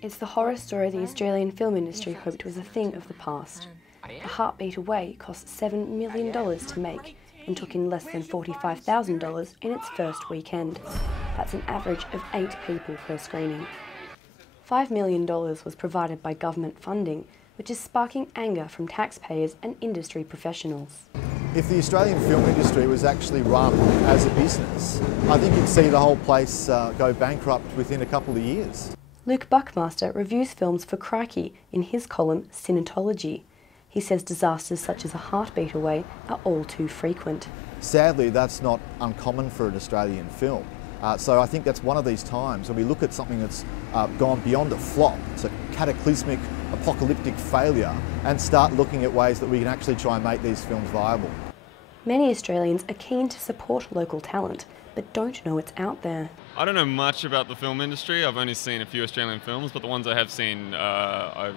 It's the horror story the Australian film industry hoped was a thing of the past. A Heartbeat Away cost $7 million to make and took in less than $45,000 in its first weekend. That's an average of 8 people per screening. $5 million was provided by government funding, which is sparking anger from taxpayers and industry professionals. If the Australian film industry was actually run as a business, I think you'd see the whole place go bankrupt within a couple of years. Luke Buckmaster reviews films for Crikey in his column Cinetology. He says disasters such as A Heartbeat Away are all too frequent. Sadly, that's not uncommon for an Australian film. So I think that's one of these times when we look at something that's gone beyond a flop, it's a cataclysmic, apocalyptic failure, and start looking at ways that we can actually try and make these films viable. Many Australians are keen to support local talent, but don't know it's out there. I don't know much about the film industry. I've only seen a few Australian films, but the ones I have seen I've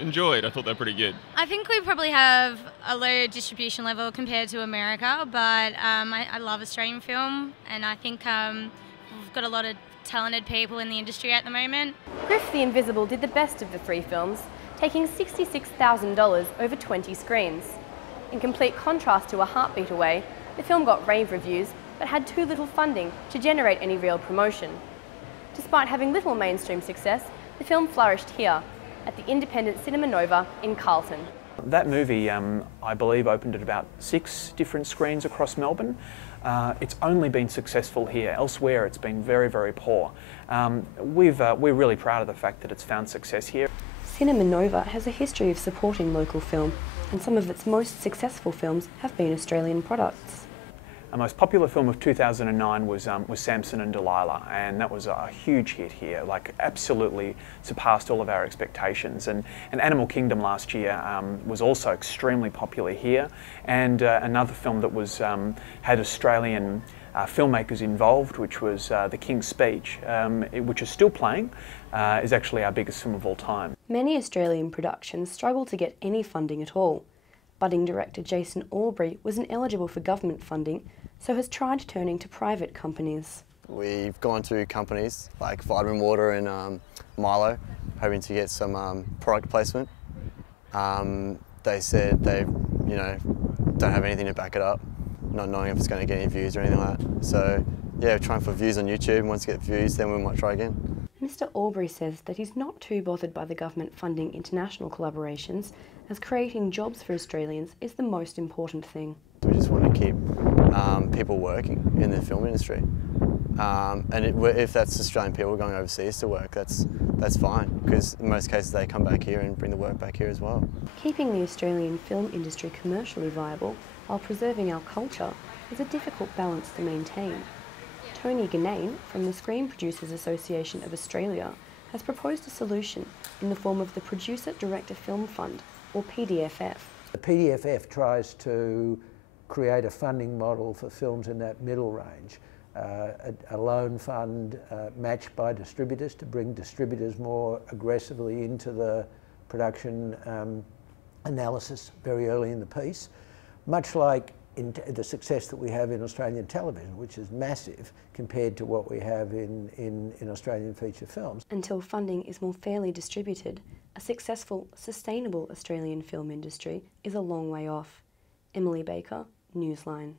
enjoyed. I thought they're pretty good. I think we probably have a low distribution level compared to America, but I love Australian film, and I think we've got a lot of talented people in the industry at the moment. Griff the Invisible did the best of the 3 films, taking $66,000 over 20 screens. In complete contrast to A Heartbeat Away, the film got rave reviews, but had too little funding to generate any real promotion. Despite having little mainstream success, the film flourished here, at the independent Cinema Nova in Carlton. That movie, I believe, opened at about 6 different screens across Melbourne. It's only been successful here. Elsewhere, it's been very, very poor. We're really proud of the fact that it's found success here. Cinema Nova has a history of supporting local film, and some of its most successful films have been Australian products. Our most popular film of 2009 was Samson and Delilah, and that was a huge hit here, like absolutely surpassed all of our expectations. And Animal Kingdom last year was also extremely popular here, and another film that was had Australian filmmakers involved, which was The King's Speech, which is still playing, is actually our biggest film of all time. Many Australian productions struggle to get any funding at all. Budding director Jason Aubrey was ineligible for government funding, so has tried turning to private companies. We've gone to companies like Vitamin Water and Milo, hoping to get some product placement. They said they, don't have anything to back it up, not knowing if it's going to get any views or anything like that. So yeah, we're trying for views on YouTube. Once we get views, then we might try again. Mr. Aubrey says that he's not too bothered by the government funding international collaborations, as creating jobs for Australians is the most important thing. We just want to keep people working in the film industry, and if that's Australian people going overseas to work, that's fine, because in most cases they come back here and bring the work back here as well. Keeping the Australian film industry commercially viable while preserving our culture is a difficult balance to maintain. Tony Ganane from the Screen Producers Association of Australia has proposed a solution in the form of the Producer Director Film Fund, or PDFF. The PDFF tries to create a funding model for films in that middle range, a loan fund matched by distributors to bring distributors more aggressively into the production analysis very early in the piece, much like the success that we have in Australian television, which is massive compared to what we have in Australian feature films. Until funding is more fairly distributed, a successful, sustainable Australian film industry is a long way off. Emily Baker, Newsline.